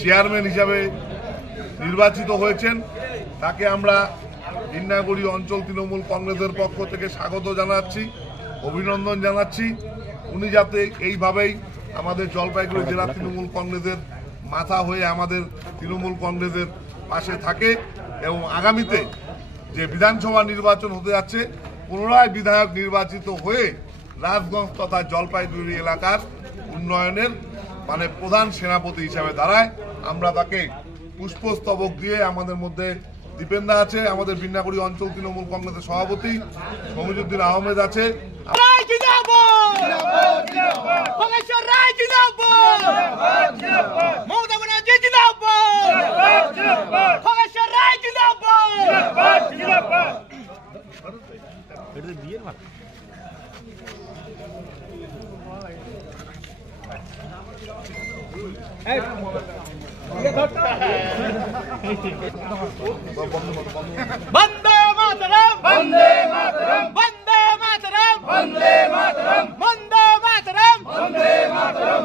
Chairman হিসাবে নির্বাচিত হয়েছেন তাকে আমরা বিন্নাগুড়ি অঞ্চল তৃণমূল কংগ্রেসের পক্ষ থেকে স্বাগত জানাচ্ছি, অভিনন্দন জানাচ্ছি। উনি যাতে এইভাবেই আমাদের জলপাইগুড়ি জেলা তৃণমূল কংগ্রেসের মাথা হয়ে আমাদের তৃণমূল কংগ্রেসের পাশে থাকে এবং আগামীতে যে বিধানসভা নির্বাচন হতে যাচ্ছে পুনরায় বিধায়ক নির্বাচিত হয়ে রাজগঞ্জ তথা জলপাইগুড়ি এলাকার উন্নয়নের প্রধান সেনাপতি হিসাবে দাঁড়ায়। আমরা তাকে পুষ্পস্তবক দিয়ে, আমাদের মধ্যে দীপেন্দা আছে, আমাদের বিন্নাগুড়ি অঞ্চল তৃণমূল কংগ্রেসের সভাপতি সমীজউদ্দিন আহমেদ আছে। বন্দে মাতরম, বন্দে মাতরম, বন্দে মাতরম, বন্দে মাতরম, বন্দে মাতরম, বন্দে মাতরম।